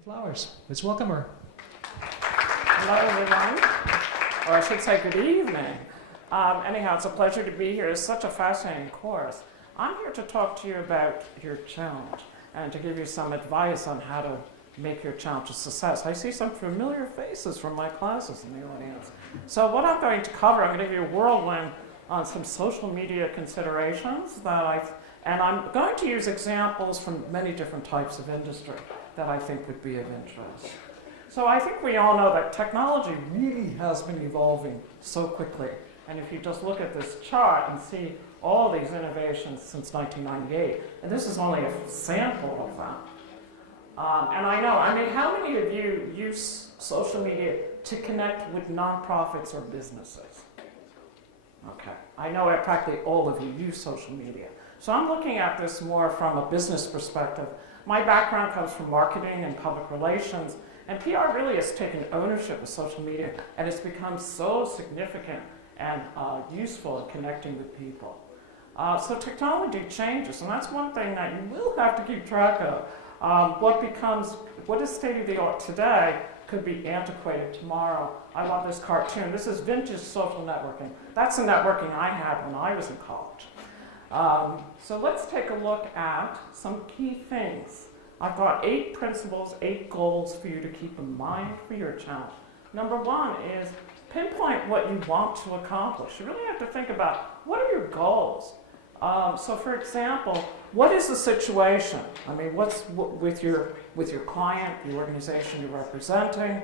Arhlene Flowers. Let's welcome her. Hello, everyone. Or I should say good evening. Anyhow, it's a pleasure to be here. It's such a fascinating course. I'm here to talk to you about your challenge and to give you some advice on how to make your challenge a success. I see some familiar faces from my classes in the audience. So what I'm going to cover, I'm going to give you a whirlwind on some social media considerations and I'm going to use examples from many different types of industry that I think would be of interest. So I think we all know that technology really has been evolving so quickly. And if you just look at this chart and see all these innovations since 1998, and this is only a sample of them. And I mean, how many of you use social media to connect with nonprofits or businesses? Okay, I know that practically all of you use social media. So I'm looking at this more from a business perspective. My background comes from marketing and public relations, and PR really has taken ownership of social media, and it's become so significant and useful in connecting with people. So technology changes, and that's one thing that you will have to keep track of. What is state of the art today could be antiquated tomorrow. I love this cartoon. This is vintage social networking. That's the networking I had when I was in college. So let's take a look at some key things. I've got 8 principles, 8 goals for you to keep in mind for your challenge. Number 1 is pinpoint what you want to accomplish. You really have to think about what are your goals. So for example, what is the situation? I mean, what's with your client, the organization you're representing?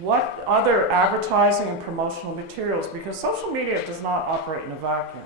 What other advertising and promotional materials? Because social media does not operate in a vacuum.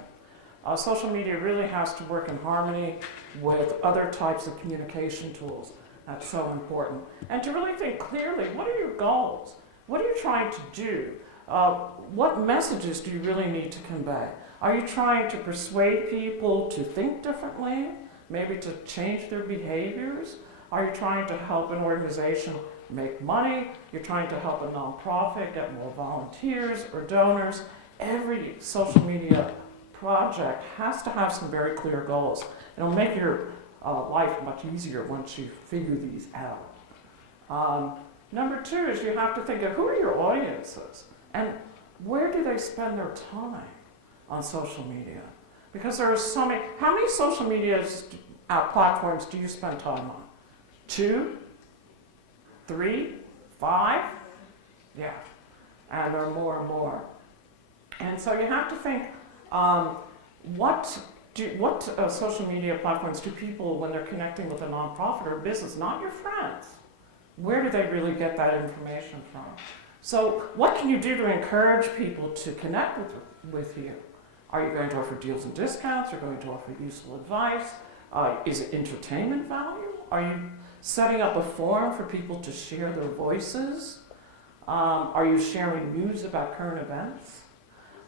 Social media really has to work in harmony with other types of communication tools. That's so important. And to really think clearly, what are your goals? What are you trying to do? What messages do you really need to convey? Are you trying to persuade people to think differently? Maybe to change their behaviors? Are you trying to help an organization make money? You're trying to help a nonprofit get more volunteers or donors? Every social media project has to have some very clear goals. It'll make your life much easier once you figure these out. Number 2 is you have to think of who are your audiences and where do they spend their time on social media? Because there are so many. How many social media platforms do you spend time on? 2? 3? 5? Yeah. And there are more and more. And so you have to think, what social media platforms do people, when they're connecting with a nonprofit or business, not your friends, where do they really get that information from? So what can you do to encourage people to connect with you? Are you going to offer deals and discounts? Are you going to offer useful advice? Is it entertainment value? Are you setting up a forum for people to share their voices? Are you sharing news about current events?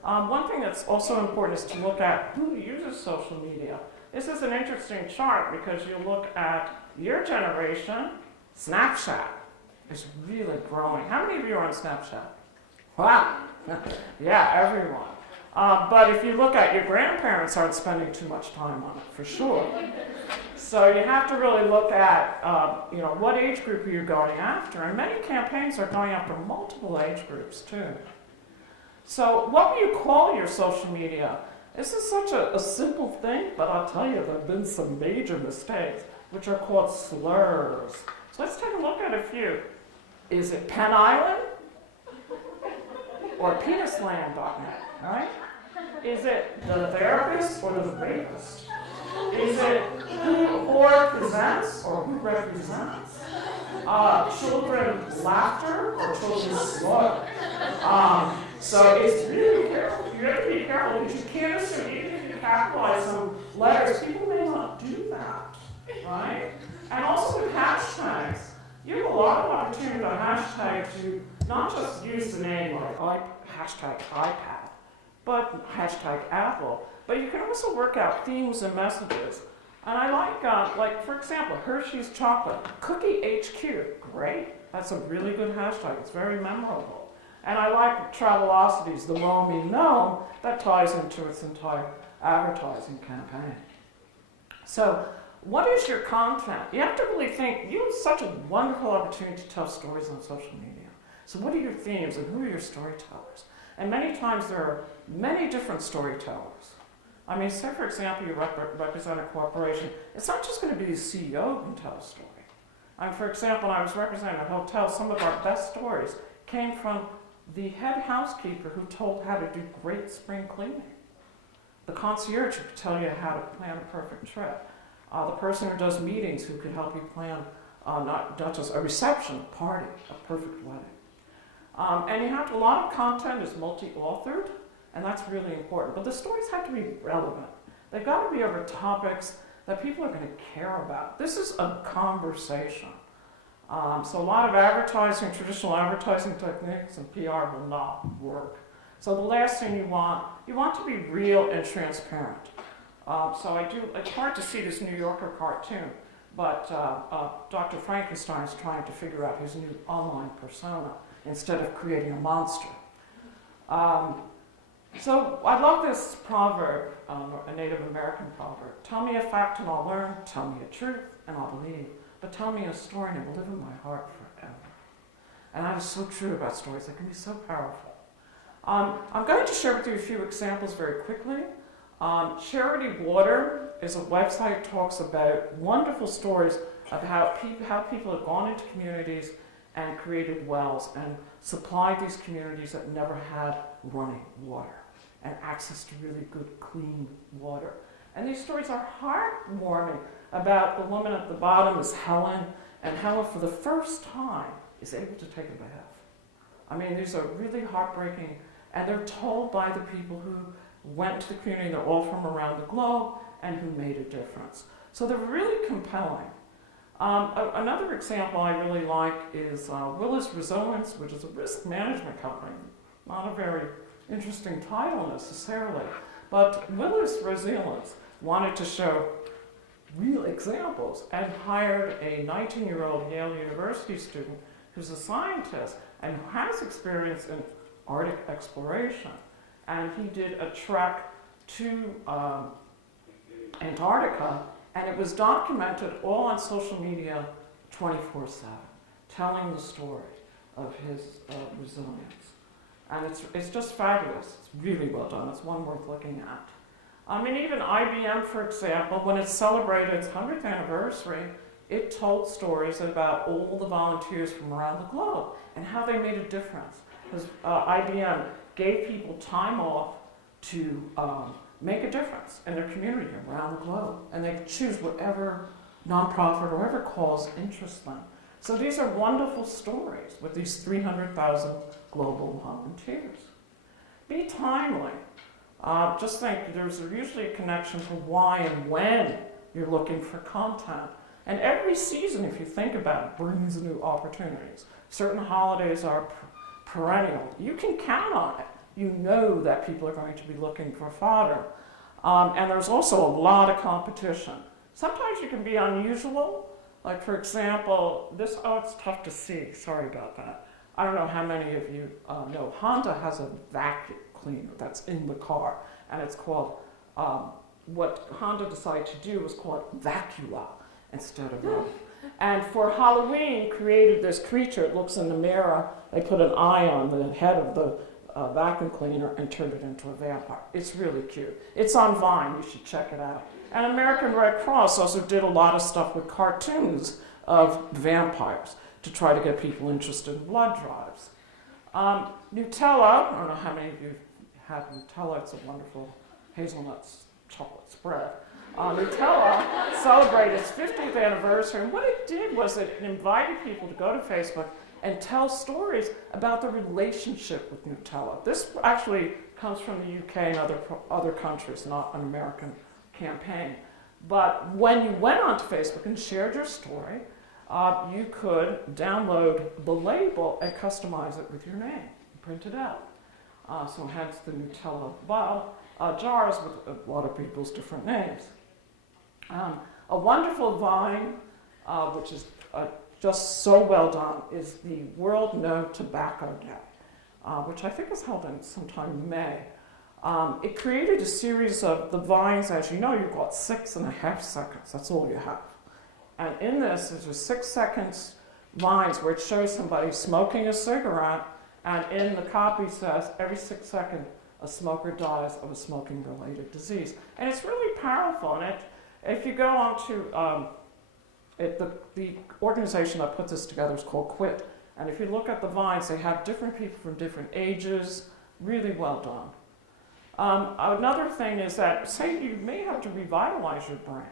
One thing that's also important is to look at who uses social media. This is an interesting chart because you look at your generation. Snapchat is really growing. How many of you are on Snapchat? Wow. Yeah, everyone. But if you look at your grandparents aren't spending too much time on it, for sure. So you have to really look at what age group are you going after? And many campaigns are going after multiple age groups too. So what will you call your social media? This is such a simple thing, but I'll tell you there have been some major mistakes, which are called slurs. So let's take a look at a few. Is it Penn Island? Or penisland.net, right? Is it the therapist or the rapist? Is it who or presents or who represents? Children's laughter or children's slaughter? So it's really careful. You have to be careful because you can't assume, even if you capitalize some letters, people may not do that, right? And also with hashtags, you have a lot of opportunity on hashtag to not just use the name like hashtag iPad, but hashtag Apple. But you can also work out themes and messages. And I like for example, Hershey's chocolate, Cookie HQ, great. That's a really good hashtag. It's very memorable. And I like Travelocity's The Well Me Known, that ties into its entire advertising campaign. So What is your content? You have to really think, you have such a wonderful opportunity to tell stories on social media. So what are your themes and who are your storytellers? And many times there are many different storytellers. I mean, say for example, you represent a corporation. It's not just going to be the CEO who can tell a story. For example, when I was representing a hotel, some of our best stories came from the head housekeeper who told how to do great spring cleaning. The concierge who could tell you how to plan a perfect trip. The person who does meetings who could help you plan not just a reception, a party, a perfect wedding. And you have a lot of content is multi-authored, and that's really important. But the stories have to be relevant. They've got to be over topics that people are going to care about. This is a conversation. So a lot of advertising, traditional advertising techniques and PR will not work. So the last thing you want to be real and transparent. It's hard to see this New Yorker cartoon, but Dr. Frankenstein is trying to figure out his new online persona instead of creating a monster. So I love this proverb, a Native American proverb. Tell me a fact and I'll learn, tell me a truth and I'll believe, but tell me a story and it will live in my heart forever. And that is so true about stories, they can be so powerful. I'm going to share with you a few examples very quickly. Charity Water is a website that talks about wonderful stories of how people have gone into communities and created wells and supplied these communities that never had running water and access to really good, clean water. And these stories are heartwarming about the woman at the bottom is Helen, and Helen for the first time is able to take a bath. I mean, these are really heartbreaking, and they're told by the people who went to the community. They're all from around the globe and who made a difference. So they're really compelling. Another example I really like is Willis Resilience, which is a risk management company. Not a very interesting title necessarily, but Willis Resilience wanted to show real examples and hired a 19-year-old Yale University student who's a scientist and who has experience in Arctic exploration. And he did a trek to Antarctica, and it was documented all on social media 24/7, telling the story of his resilience. And it's just fabulous. It's really well done. It's one worth looking at. I mean, even IBM, for example, when it celebrated its 100th anniversary, it told stories about all the volunteers from around the globe and how they made a difference. Because IBM gave people time off to make a difference in their community around the globe. And they choose whatever nonprofit or whatever cause interests them. So these are wonderful stories with these 300,000 global volunteers. Be timely. Just think, there's usually a connection to why and when you're looking for content. And every season, if you think about it, brings new opportunities. Certain holidays are perennial. You can count on it. You know that people are going to be looking for fodder. And there's also a lot of competition. Sometimes you can be unusual. Like, for example, it's tough to see. Sorry about that. I don't know how many of you know. Honda has a vacuum cleaner that's in the car. And it's called, what Honda decided to do was called Vacula instead of Rome. And for Halloween, created this creature. It looks in the mirror. They put an eye on the head of the vacuum cleaner and turned it into a vampire. It's really cute. It's on Vine. You should check it out. And American Red Cross also did a lot of stuff with cartoons of vampires to try to get people interested in blood drives. Nutella, I don't know how many of you had Nutella. It's a wonderful hazelnut chocolate spread. Nutella celebrated its 50th anniversary, and what it did was it invited people to go to Facebook and tell stories about the relationship with Nutella. This actually comes from the UK and other countries, not an American campaign. But when you went onto Facebook and shared your story, you could download the label and customize it with your name, print it out. So hence the Nutella jars with a lot of people's different names. A wonderful Vine, which is just so well done, is the World No Tobacco Day, which I think is held in sometime in May. It created a series of the vines. As you know, you've got 6.5 seconds. That's all you have. And in this, there's a 6 seconds vines where it shows somebody smoking a cigarette, and in the copy says, every 6 seconds, a smoker dies of a smoking-related disease. And it's really powerful. And if you go on to, the organization that put this together is called Quit. And if you look at the vines, they have different people from different ages. Really well done. Another thing is that, say you may have to revitalize your brand.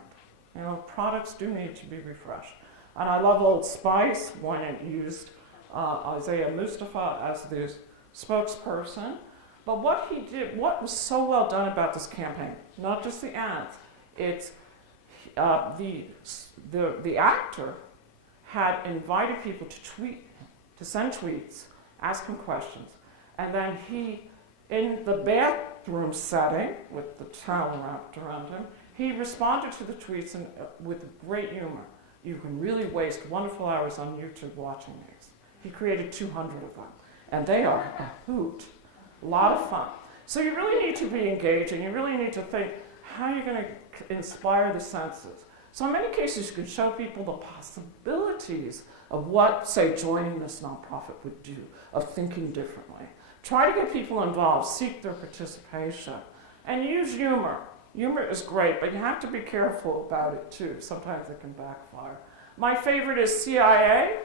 You know, products do need to be refreshed. And I love Old Spice when it used Isaiah Mustafa as the spokesperson. But what he did, what was so well done about this campaign, not just the ads, it's the actor had invited people to tweet, to send tweets, ask him questions. And then he, in the bathroom setting, with the towel wrapped around him, he responded to the tweets with great humor. You can really waste wonderful hours on YouTube watching these. He created 200 of them, and they are a hoot. A lot of fun. So you really need to be engaging. You really need to think, how are you going to inspire the senses? So in many cases, you can show people the possibilities of what, say, joining this nonprofit would do, of thinking differently. Try to get people involved, seek their participation, and use humor. Humor is great, but you have to be careful about it too. Sometimes it can backfire. My favorite is CIA.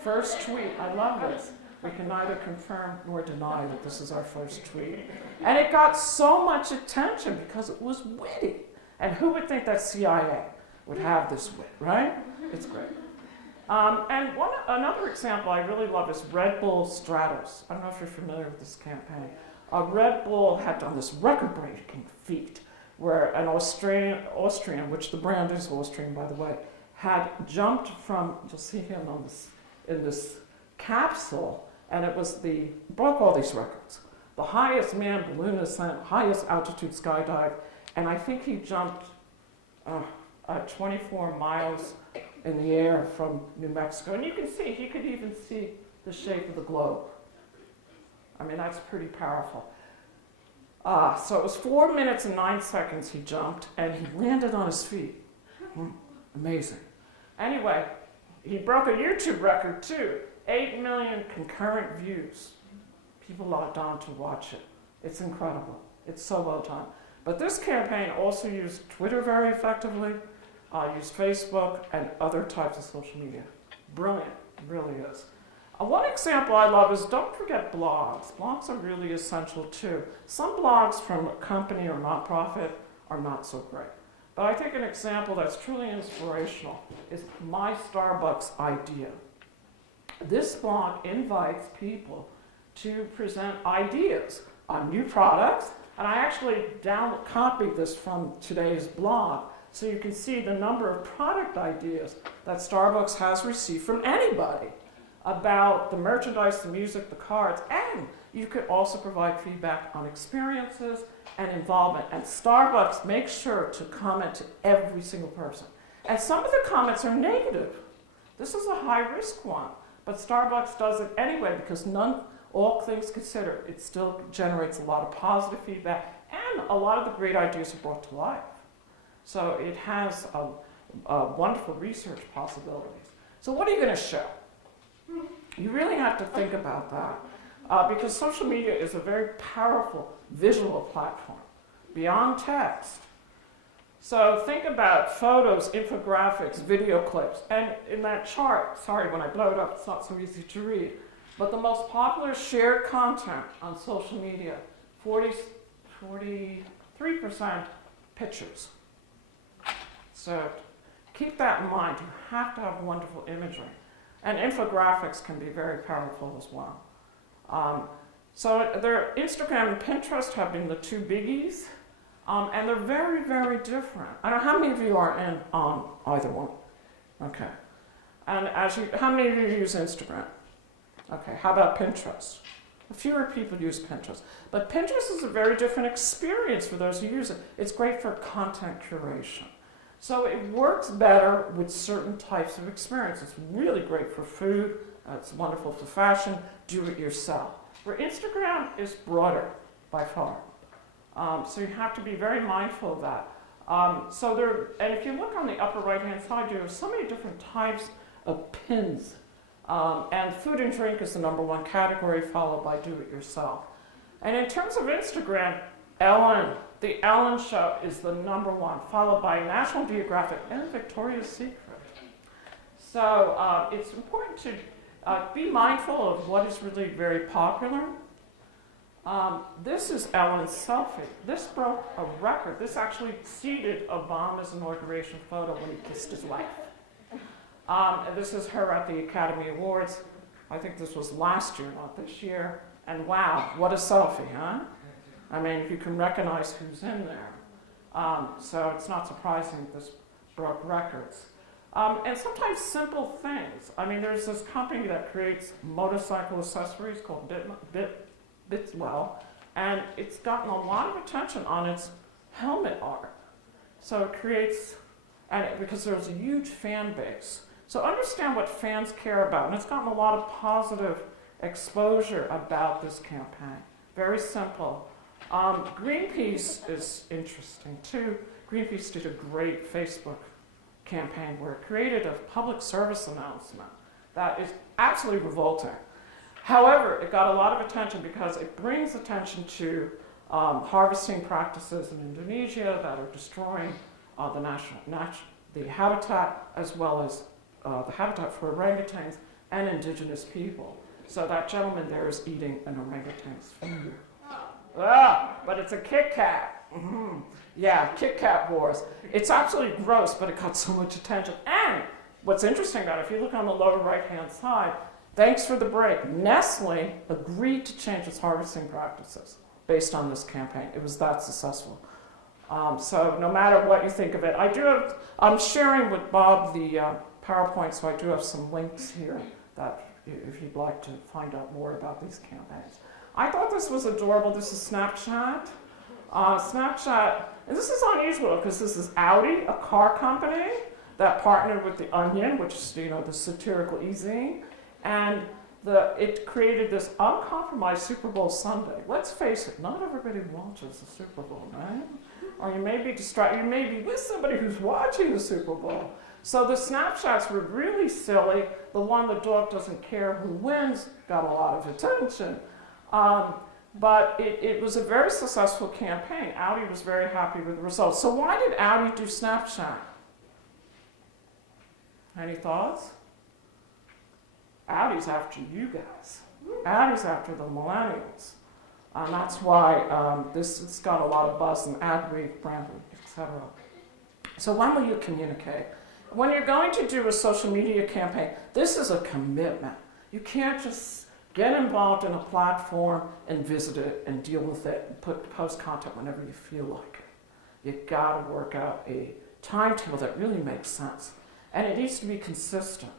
First tweet. I love this. We can neither confirm nor deny that this is our first tweet. And it got so much attention because it was witty. And who would think that CIA would have this wit, right? It's great. And another example I really love is Red Bull Stratos. I don't know if you're familiar with this campaign. Red Bull had done this record-breaking feat where an Austrian, which the brand is Austrian, by the way, had jumped from, you'll see him on in this capsule, and it was broke all these records. The highest manned balloon ascent, highest altitude skydive, and I think he jumped 24 miles in the air from New Mexico. And you can see, he could even see the shape of the globe. I mean, that's pretty powerful. So it was 4 minutes and 9 seconds he jumped, and he landed on his feet. Amazing. Anyway, he broke a YouTube record too. 8 million concurrent views. People logged on to watch it. It's incredible. It's so well done. But this campaign also used Twitter very effectively, used Facebook and other types of social media. Brilliant, it really is. One example I love is don't forget blogs. Blogs are really essential too. Some blogs from a company or nonprofit are not so great. But I think an example that's truly inspirational is My Starbucks Idea. This blog invites people to present ideas on new products, and I actually copied this from today's blog so you can see the number of product ideas that Starbucks has received from anybody about the merchandise, the music, the cards, and you could also provide feedback on experiences and involvement. And Starbucks makes sure to comment to every single person. And some of the comments are negative. This is a high-risk one. But Starbucks does it anyway because all things considered, it still generates a lot of positive feedback and a lot of the great ideas are brought to life. So it has wonderful research possibilities. So what are you going to show? You really have to think about that because social media is a very powerful visual platform beyond text. So think about photos, infographics, video clips, and in that chart, sorry, when I blow it up, it's not so easy to read, but the most popular shared content on social media, 43% pictures. So keep that in mind. You have to have wonderful imagery. And infographics can be very powerful as well. So Instagram and Pinterest have been the two biggies. And they're very, very different. I don't know how many of you are on either one. Okay. And how many of you use Instagram? Okay, how about Pinterest? Fewer people use Pinterest. But Pinterest is a very different experience for those who use it. It's great for content curation. So it works better with certain types of experience. It's really great for food. It's wonderful for fashion. Do it yourself. Where Instagram is broader by far. So you have to be very mindful of that. And if you look on the upper right-hand side, you have so many different types of pins. And food and drink is the #1 category, followed by do-it-yourself. And in terms of Instagram, Ellen, the Ellen Show is the #1, followed by National Geographic and Victoria's Secret. So it's important to be mindful of what is really very popular. This is Ellen's selfie. This broke a record. This actually exceeded Obama's inauguration photo when he kissed his wife. And this is her at the Academy Awards. I think this was last year, not this year. And wow, what a selfie, huh? I mean, you can recognize who's in there. So it's not surprising that this broke records. And sometimes simple things. I mean, there's this company that creates motorcycle accessories called Bitswell, and it's gotten a lot of attention on its helmet art. So it creates, because there's a huge fan base. So understand what fans care about, and it's gotten a lot of positive exposure about this campaign. Very simple. Greenpeace is interesting too. Greenpeace did a great Facebook campaign where it created a public service announcement that is absolutely revolting. However, it got a lot of attention because it brings attention to harvesting practices in Indonesia that are destroying the habitat, as well as the habitat for orangutans and indigenous people. So that gentleman there is eating an orangutan's finger. But it's a Kit Kat. Mm-hmm. Yeah, Kit Kat wars. It's absolutely gross, but it got so much attention. And what's interesting about it, if you look on the lower right-hand side, thanks for the break, Nestle agreed to change its harvesting practices based on this campaign. It was that successful. So no matter what you think of it, I'm sharing with Bob the PowerPoint, so I do have some links here that if you'd like to find out more about these campaigns. I thought this was adorable. This is Snapchat. Snapchat, and this is unusual because this is Audi, a car company that partnered with The Onion, which is the satirical e-zine, and it created this uncompromised Super Bowl Sunday. Let's face it, not everybody watches the Super Bowl, right? Or you may be distracted, you may be with somebody who's watching the Super Bowl. So the Snapchats were really silly. The one, the dog doesn't care who wins, got a lot of attention. But it was a very successful campaign. Audi was very happy with the results. So why did Audi do Snapchat? Any thoughts? Audi's after you guys. Audi's after the millennials. And that's why it's got a lot of buzz and ad read, brand read, etc. So when will you communicate? When you're going to do a social media campaign, this is a commitment. You can't just get involved in a platform and visit it and deal with it and post content whenever you feel like it. You've got to work out a timetable that really makes sense. And it needs to be consistent.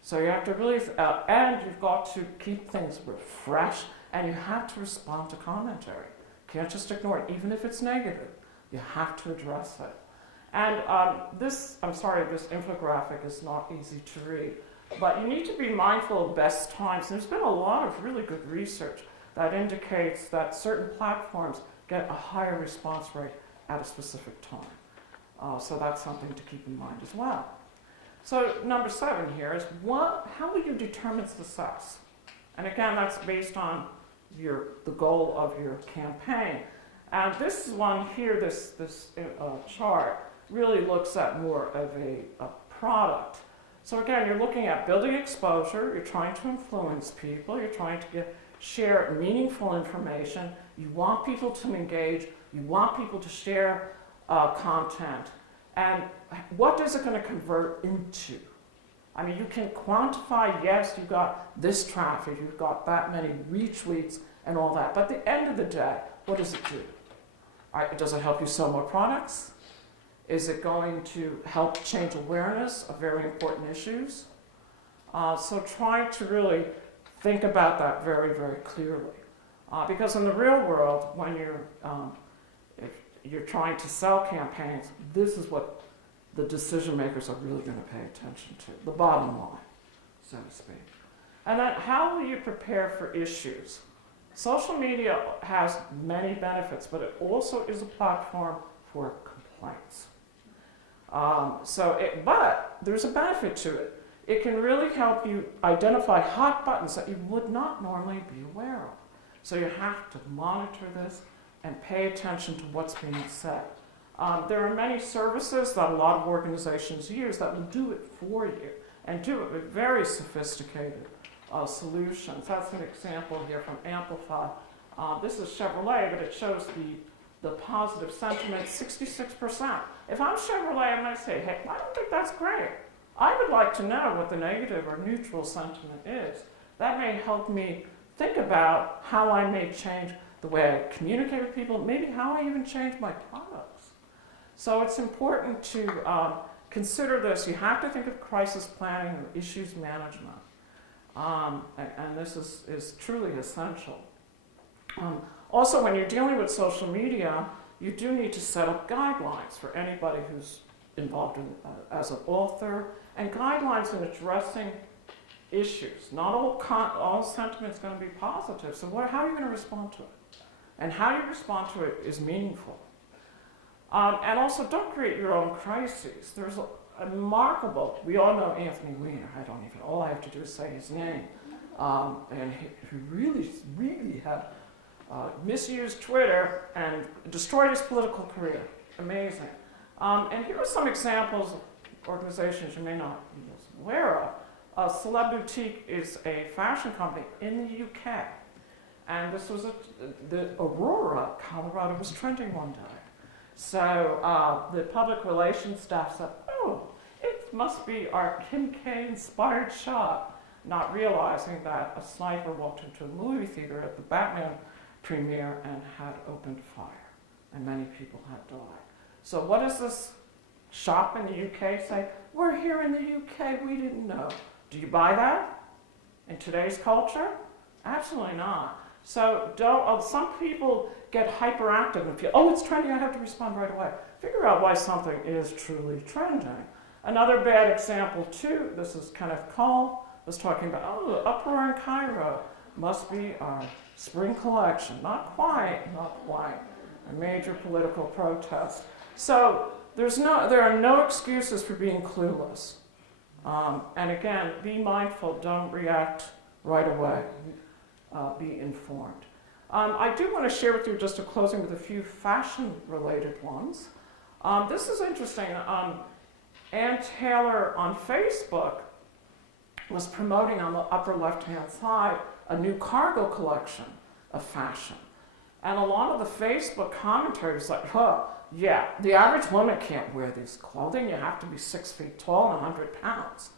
So you have to really, and you've got to keep things fresh, and you have to respond to commentary. You can't just ignore it, even if it's negative. You have to address it. And this infographic is not easy to read, but you need to be mindful of best times. There's been a lot of really good research that indicates that certain platforms get a higher response rate at a specific time. So that's something to keep in mind as well. So number 7 here is how will you determine success? And again, that's based on the goal of your campaign. And this one here, this chart, really looks at more of a product. So again, you're looking at building exposure, you're trying to influence people, you're trying to share meaningful information, you want people to engage, you want people to share content. And what is it going to convert into? I mean, you can quantify, yes, you've got this traffic, you've got that many retweets and all that, but at the end of the day, what does it do? Does it help you sell more products? Is it going to help change awareness of very important issues? So try to really think about that very, very clearly. Because in the real world, when if you're trying to sell campaigns, this is what the decision makers are really going to pay attention to, the bottom line, so to speak. And then how will you prepare for issues? Social media has many benefits, but it also is a platform for complaints. But there's a benefit to it. It can really help you identify hot buttons that you would not normally be aware of. So you have to monitor this and pay attention to what's being said. There are many services that a lot of organizations use that will do it for you and do it with very sophisticated solutions. That's an example here from Amplify. This is Chevrolet, but it shows the positive sentiment, 66%. If I'm Chevrolet, I might say, hey, I don't think that's great. I would like to know what the negative or neutral sentiment is. That may help me think about how I may change the way I communicate with people, maybe how I even change my products. So it's important to consider this. You have to think of crisis planning and issues management. And this is truly essential. Also, when you're dealing with social media, you do need to set up guidelines for anybody who's involved in, as an author, and guidelines in addressing issues. Not all sentiment is going to be positive, so how are you going to respond to it? And how you respond to it is meaningful. And also, don't create your own crises. There's a remarkable, we all know Anthony Weiner. All I have to do is say his name. And he really had misused Twitter and destroyed his political career. Amazing. And here are some examples of organizations you may not be aware of. Celeb Boutique is a fashion company in the UK. And this was the Aurora, Colorado was trending one day. So the public relations staff said, oh, it must be our Kim K-inspired shot, not realizing that a sniper walked into a movie theater at the Batman premiere and had opened fire, and many people had died. So what does this shop in the UK say? We're here in the UK, we didn't know. Do you buy that in today's culture? Absolutely not. So some people get hyperactive and feel, oh, it's trending, I have to respond right away. Figure out why something is truly trending. Another bad example too, this is Kenneth Cole, was talking about, oh, the uproar in Cairo must be our spring collection. Not quite. A major political protest. So there are no excuses for being clueless. And again, be mindful, don't react right away. Be informed. I do want to share with you just a closing with a few fashion-related ones. This is interesting. Ann Taylor on Facebook was promoting on the upper left-hand side a new cargo collection of fashion. And a lot of the Facebook commentary was like, yeah, the average woman can't wear this clothing. You have to be 6 feet tall and 100 pounds.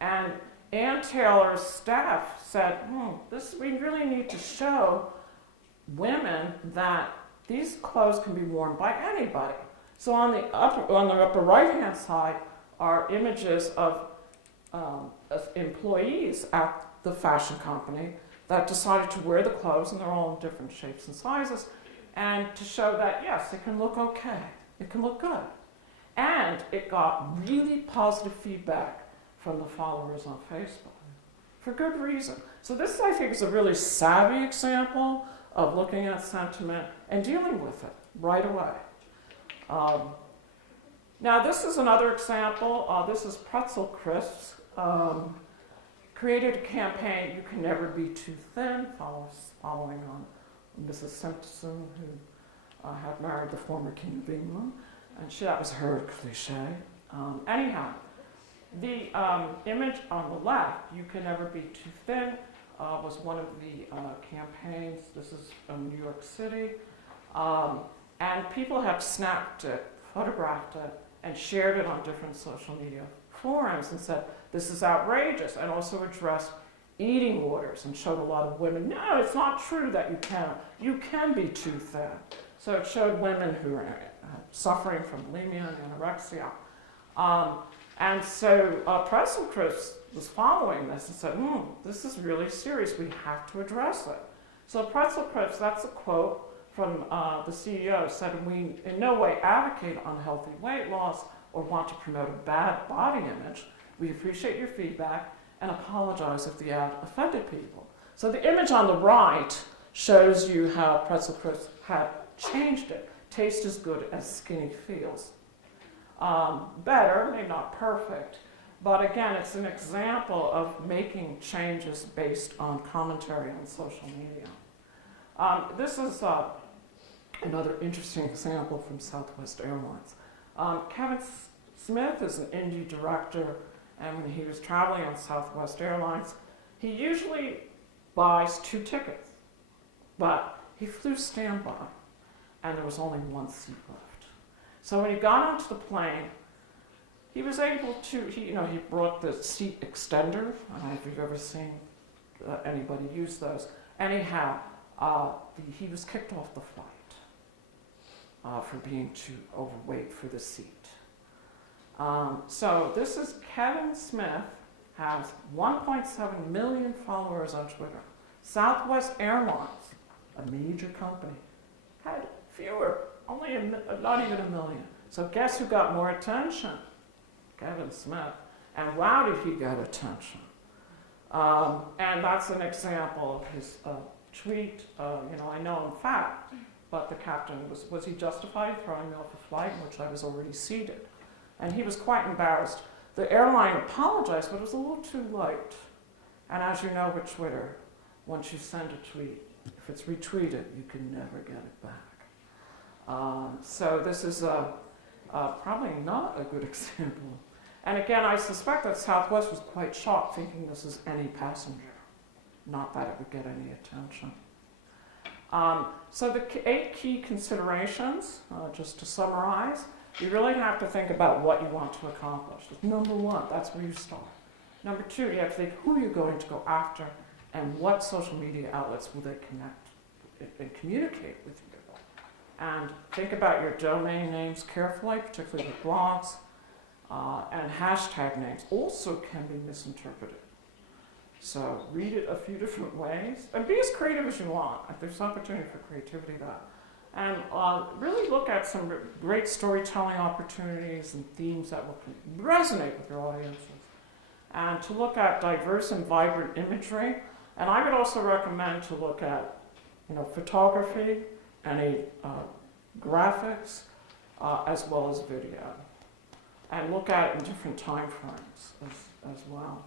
And Ann Taylor's staff said, we really need to show women that these clothes can be worn by anybody. So on the upper right-hand side are images of employees at the fashion company that decided to wear the clothes, and they're all in different shapes and sizes, and to show that, yes, it can look okay, it can look good. And it got really positive feedback from the followers on Facebook, for good reason. So this, I think, is a really savvy example of looking at sentiment and dealing with it right away. Now this is another example. This is Pretzel Crisps. Created a campaign, You Can Never Be Too Thin, following on Mrs. Simpson, who had married the former King of England, and that was her cliche. Anyhow, the image on the left, You Can Never Be Too Thin, was one of the campaigns. This is from New York City. And people have snapped it, photographed it, and shared it on different social media forums and said, this is outrageous, and also addressed eating orders and showed a lot of women, no, it's not true that you can be too thin. So it showed women who are suffering from bulimia and anorexia. And so Pretzel Crisps was following this and said, this is really serious, we have to address it. So Pretzel Crisps, that's a quote from the CEO, said, we in no way advocate unhealthy weight loss or want to promote a bad body image. We appreciate your feedback and apologize if the ad offended people. So the image on the right shows you how pretzel crisps have changed it. Taste is good as skinny feels. Better, maybe not perfect, but again, it's an example of making changes based on commentary on social media. This is another interesting example from Southwest Airlines. Kevin Smith is an indie director, and when he was traveling on Southwest Airlines, he usually buys 2 tickets, but he flew standby, and there was only 1 seat left. So when he got onto the plane, he was able to, he brought the seat extender. I don't know if you've ever seen anybody use those. Anyhow, he was kicked off the flight for being too overweight for the seat. So this is Kevin Smith, has 1.7 million followers on Twitter. Southwest Airlines, a major company, had fewer, only not even 1 million. So guess who got more attention? Kevin Smith. And wow, did he get attention. And that's an example of his tweet. I know I'm fat, but the captain, was he justified throwing me off a flight in which I was already seated? And he was quite embarrassed. The airline apologized, but it was a little too late. And as you know with Twitter, once you send a tweet, if it's retweeted, you can never get it back. So this is probably not a good example. And again, I suspect that Southwest was quite shocked, thinking this is any passenger, not that it would get any attention. So the 8 key considerations, just to summarize, you really have to think about what you want to accomplish. Number 1, that's where you start. Number 2, you have to think who you're going to go after and what social media outlets will they connect and communicate with you. And think about your domain names carefully, particularly with blogs, and hashtag names also can be misinterpreted. So read it a few different ways, and be as creative as you want. There's opportunity for creativity there. And really look at some great storytelling opportunities and themes that will resonate with your audiences. And to look at diverse and vibrant imagery. And I would also recommend to look at photography, any graphics, as well as video. And look at it in different time frames as well.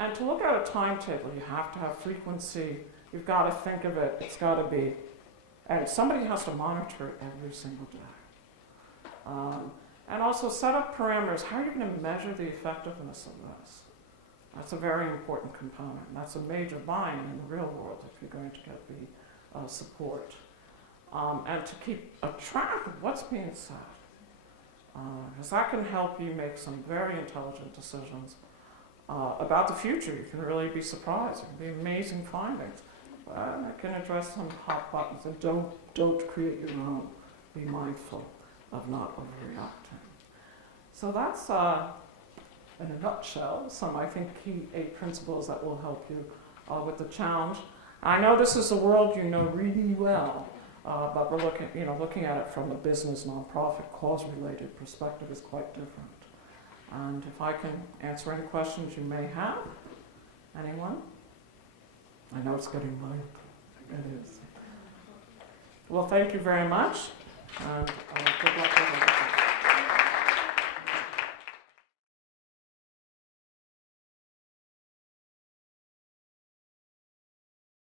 And to look at a timetable, you have to have frequency. You've got to think of it. It's got to be, and somebody has to monitor it every single day. And also set up parameters. How are you going to measure the effectiveness of this? That's a very important component. That's a major buy-in in the real world if you're going to get the support. And to keep a track of what's being said. Because that can help you make some very intelligent decisions about the future. You can really be surprised. It can be amazing findings. It can address some hot buttons. And don't create your own. Be mindful of not overreacting. So that's, in a nutshell, some, I think, key 8 principles that will help you with the challenge. I know this is a world you know really well, but we're looking at it from a business, nonprofit, cause-related perspective is quite different. And if I can answer any questions you may have. Anyone? I know it's getting late. It is. Well, thank you very much. And good luck with it.